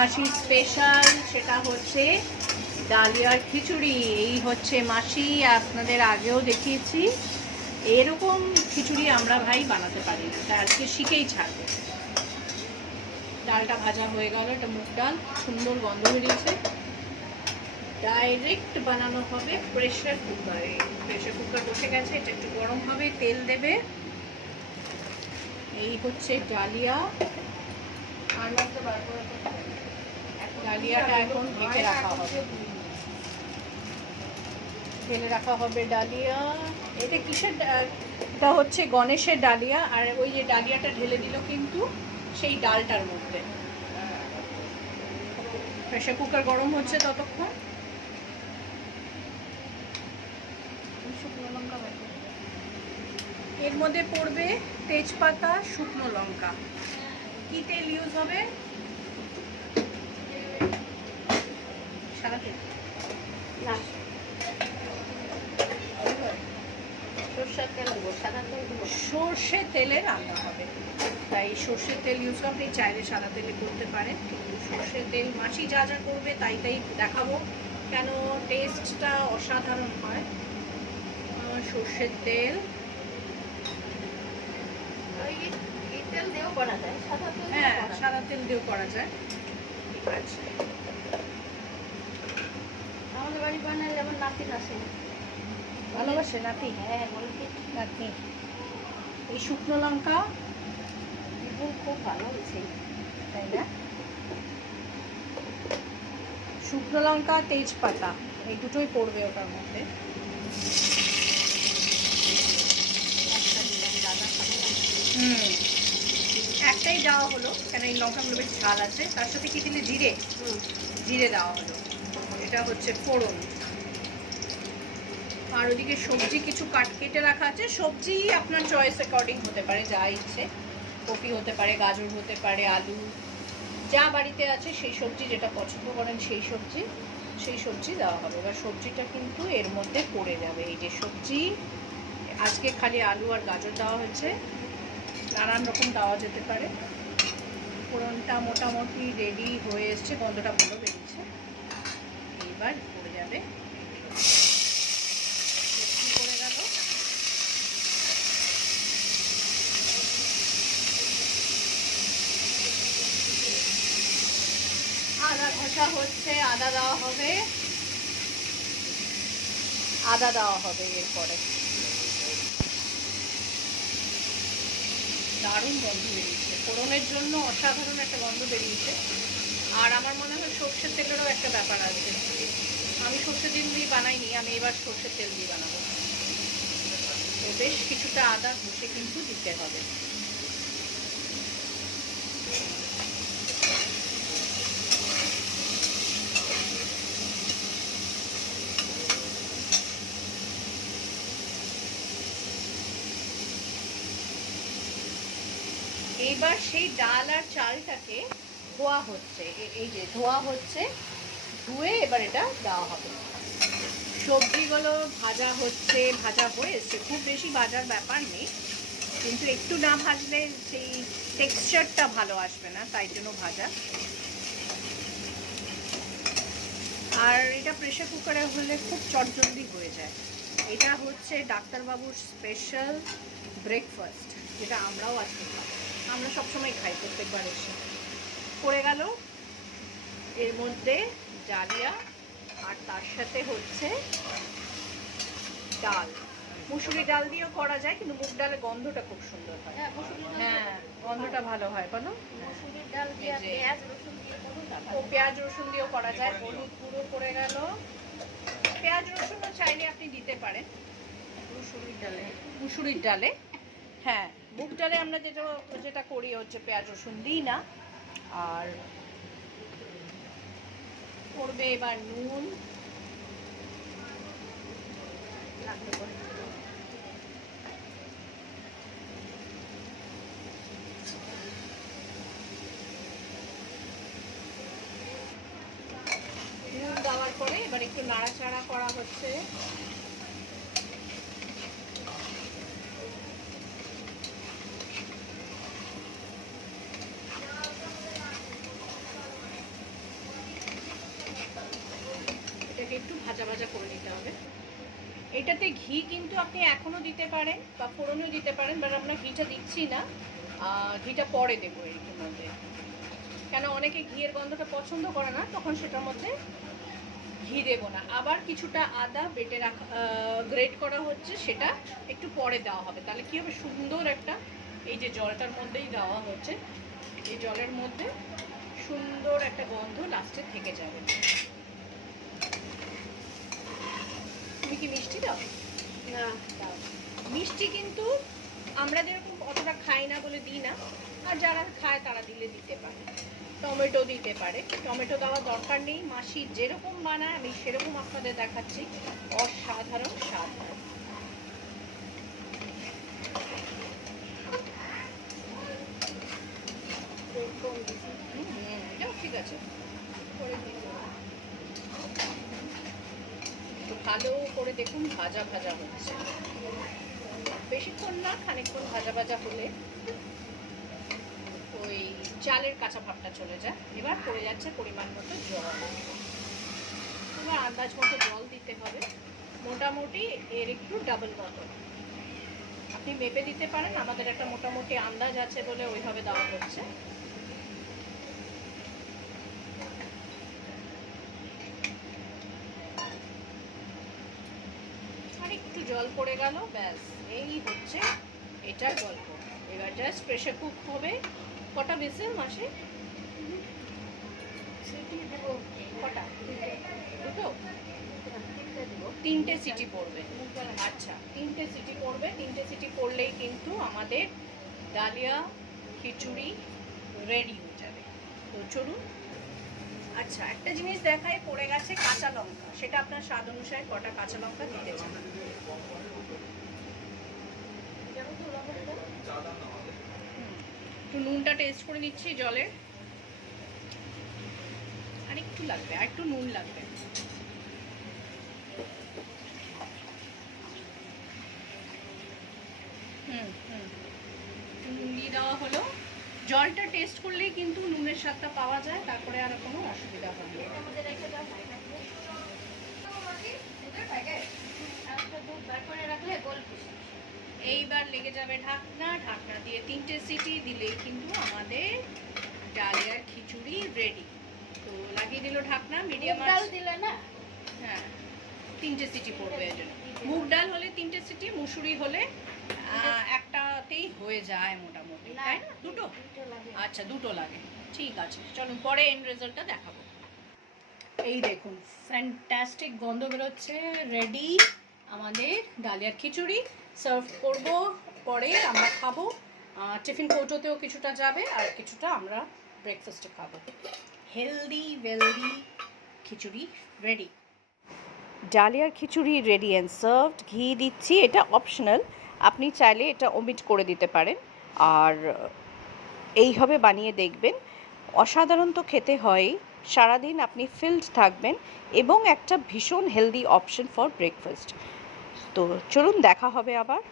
মাসির স্পেশাল, সেটা হচ্ছে ডালিয়ার খিচুড়ি। এই হচ্ছে মাসি, আপনাদের আগেও দেখিয়েছি। এরকম খিচুড়ি আমরা ভাই বানাতে পারি না, তাই আজকে শিখেই ছাড়বো। ডালটা ভাজা হয়ে গেল, এটা মুগ ডাল, সুন্দর গন্ধ বেরিয়েছে। ডাইরেক্ট বানানো হবে প্রেশার কুকারে। প্রেশার কুকার বসে গেছে, এটা একটু গরম হবে, তেল দেবে। এই হচ্ছে ডালিয়া, ডালিয়াটা এখন ঢেকে রাখা হবে, ঢেলে রাখা হবে ডালিয়া। এটা কিসের, এটা হচ্ছে গণেশের ডালিয়া। আর ওই যে ডালিয়াটা ঢেলে দিল কিন্তু সেই ডালটার মধ্যে। প্রেশার কুকার গরম হচ্ছে ততক্ষণ। এর মধ্যে পড়বে তেজপাতা, শুকনো লঙ্কা। কি তেল ইউজ হবে? সাদা তেল না, সর্ষের তেলে রান্না হবে, তাই সর্ষের তেল ইউজ করবে। আপনি চাইলে সাদা তেলে করতে পারেন, কিন্তু সর্ষের তেল মাসি যা যা করবে তাই দেখাবো, কেন টেস্টটা অসাধারণ হয়। সর্ষের তেল, হ্যাঁ সাদা তেল দিয়েও করা যায়। ঠিক আছে, আমাদের বাড়ি বানালে যেমন নাতি আসে, ভালোবাসে নাতি? হ্যাঁ নাতি। এই শুকনো লঙ্কা খুব ভালো হয়েছে, তাই না? শুকনো লঙ্কা, তেজপাতা, এই দুটোই পড়বে ওটার মধ্যে। একটাই দেওয়া হলো, কেন এই লঙ্কাগুলো বেশ ঝাল আছে। তার সাথে কি দিলে? জিরে, জিরে দেওয়া হলো। এটা হচ্ছে ফোড়ন। আর ওদিকে সবজি কিছু কেটে রাখা আছে। সবজি আপনার চয়েস অ্যাকর্ডিং হতে পারে, যা ইচ্ছে। কপি হতে পারে, গাজর হতে পারে, আলু, যা বাড়িতে আছে সেই সবজি, যেটা পছন্দ করেন সেই সবজি দেওয়া হবে। এবার সবজিটা কিন্তু এর মধ্যে পড়ে যাবে। এই যে সবজি, আজকে খালি আলু আর গাজর দেওয়া হয়েছে, নানান রকম দেওয়া যেতে পারে। ফোড়নটা মোটামুটি রেডি হয়ে এসছে, গন্ধটা ভালো বেরিয়েছে। এইবার পড়ে যাবে, পড়ে গেল। আদা ঘষা হচ্ছে, আদা দেওয়া হবে, আদা দেওয়া হবে এরপরে। দারুণ গন্ধ বেরিয়েছে, ফোড়নের জন্য অসাধারণ একটা গন্ধ বেরিয়েছে। আর আমার মনে হয় সর্ষের তেলেরও একটা ব্যাপার আছে। আমি সর্ষের তেল দিয়ে বানাইনি, আমি এবার সর্ষের তেল দিয়ে বানাবো। তো বেশ কিছুটা আদা ঘষে কিন্তু দিতে হবে। এইবার সেই ডাল আর চালটাকে ধোয়া হচ্ছে, এই যে ধোয়া হচ্ছে, ধুয়ে এবার এটা দেওয়া হবে। সবজিগুলো ভাজা হচ্ছে, ভাজা হয়ে এসছে, খুব বেশি ভাজার ব্যাপার নেই, কিন্তু একটু না ভাজলে সেই টেক্সচারটা ভালো আসবে না, তাই জন্য ভাজা। আর এটা প্রেশার কুকারে হলে খুব চটজলদি হয়ে যায়। এটা হচ্ছে ডাক্তারবাবুর স্পেশাল ব্রেকফাস্ট, যেটা আমরাও আজকে খাই, আমরা সবসময় খাই প্রত্যেকবার এসে। পড়ে গেল এর মধ্যে ডালিয়া, আর তার সাথে হচ্ছে ডাল। মুসুরি ডাল দিয়েও করা যায়, কিন্তু মুগ ডালের গন্ধটা খুব সুন্দর হয়। হ্যাঁ, গন্ধটা ভালো হয়। বলো, মুসুরির ডাল দিয়ে পেঁয়াজ রসুন দিয়ে করুন না, ও পেঁয়াজ রসুন দিয়েও করা যায়। হলুদ গুঁড়ো পড়ে গেল, পেঁয়াজ রসুনও চাইলে আপনি দিতে পারেন মুসুরির ডালে। হ্যাঁ, মুগ ডালে আমরা যেটা করি হচ্ছে পেঁয়াজ রসুন দিই না। আর করবে এবার নুন, নুন দেওয়ার পরে এবার একটু নাড়াচাড়া করা হচ্ছে। এটাকে একটু ভাজা ভাজা করে নিতে হবে। এটাতে ঘি কিন্তু আপনি এখনও দিতে পারেন বা ফোড়নও দিতে পারেন, বাট আমরা ঘিটা দিচ্ছি না, ঘিটা পরে দেবো এর মধ্যে, কেন অনেকে ঘিয়ের গন্ধটা পছন্দ করে না, তখন সেটার মধ্যে ঘি দেবো না। আবার কিছুটা আদা বেটে রাখা গ্রেট করা হচ্ছে, সেটা একটু পরে দেওয়া হবে, তাহলে কী হবে সুন্দর একটা, এই যে জলটার মধ্যেই দেওয়া হচ্ছে, এই জলের মধ্যে সুন্দর একটা গন্ধ লাস্টে থেকে যাবে। তুমি কি মিষ্টি দাও? না দাও। মিষ্টি কিন্তু আমরা যেরকম অতটা খাই না বলে দিই না, আর যারা খায় তারা দিলে দিতে পারে। টমেটো দিতে পারে, টমেটো দেওয়ার দরকার নেই, মাসি যেরকম বানায় আমি সেরকম আপনাদের দেখাচ্ছি, অসাধারণ স্বাদ হয়। এটাও ঠিক আছে, একটু ভালো করে দেখুন ভাজা ভাজা হচ্ছে, বেশিক্ষণ না, খানিকক্ষণ ভাজা ভাজা হলে ওই চালের কাঁচা ভাবটা চলে যায়। এবার পড়ে যাচ্ছে পরিমাণ মতো জল, এবার আন্দাজ মতো জল দিতে হবে, মোটামুটি এর একটু ডাবল মতো আপনি মেপে দিতে পারেন, আমাদের একটা মোটামুটি আন্দাজ আছে বলে ওইভাবে দেওয়া হচ্ছে। আর একটু জল পড়ে গেল, ব্যাস এই হচ্ছে এটার গল্প। এবার জাস্ট প্রেশার কুক হবে। কটা ভিসেল মাসে? কটা? দুটো? তিনটে সিটি পড়বে। আচ্ছা, তিনটে সিটি পড়বে, তিনটে সিটি পড়লেই কিন্তু আমাদের ডালিয়া খিচুড়ি রেডি হয়ে যাবে। তো চলুন। আচ্ছা, একটা জিনিস দেখায়, পড়ে গেছে কাঁচা লঙ্কা, সেটা আপনার স্বাদ অনুসারে কটা কাঁচা লঙ্কা দিতে চান। একটু নুনটা টেস্ট করে নিচ্ছি জলের, আর একটু লাগবে, আর একটু নুন লাগবে। নুন দিয়ে দেওয়া হলো, জলটা টেস্ট করলেই কিন্তু নুনের স্বাদটা পাওয়া যায়, তারপরে আর কোনো অসুবিধা হবে না। এইবার লেগে যাবে ঢাকনা, ঢাকনা দিয়ে তিনটে সিটি দিলেই কিন্তু আমাদের ডালিয়ার খিচুড়ি রেডি। তো লাগিয়ে দিল ঢাকনা, মিডিয়াম ডাল দিলে না? হ্যাঁ, তিনটে সিটি পড়বে এর জন্য। মুগ ডাল হলে তিনটে সিটি, মুসুরি হলে একটাতেই হয়ে যায় মোটামুটি, তাই না? দুটো? আচ্ছা, দুটো লাগে, ঠিক আছে। চলুন পরে এন্ড রেজাল্টটা দেখাবো। এই দেখুন, ফ্যান্টাস্টিক গন্ধ বেরোচ্ছে, রেডি আমাদের ডালিয়ার খিচুড়ি। সার্ভ করব, পরে আমরা খাবো, টিফিন কৌটোতেও কিছুটা যাবে আর কিছুটা আমরা ব্রেকফাস্টে খাবো। হেলদি ওয়েলদি খিচুড়ি রেডি। ডালিয়ার খিচুড়ি রেডি অ্যান্ড সার্ভড। ঘি দিচ্ছি, এটা অপশনাল, আপনি চাইলে এটা ওমিট করে দিতে পারেন। আর এইভাবে বানিয়ে দেখবেন, অসাধারণ তো খেতে হয়, সারাদিন আপনি ফিলড থাকবেন এবং একটা ভীষণ হেলদি অপশন ফর ব্রেকফাস্ট। তো চলুন, দেখা হবে আবার।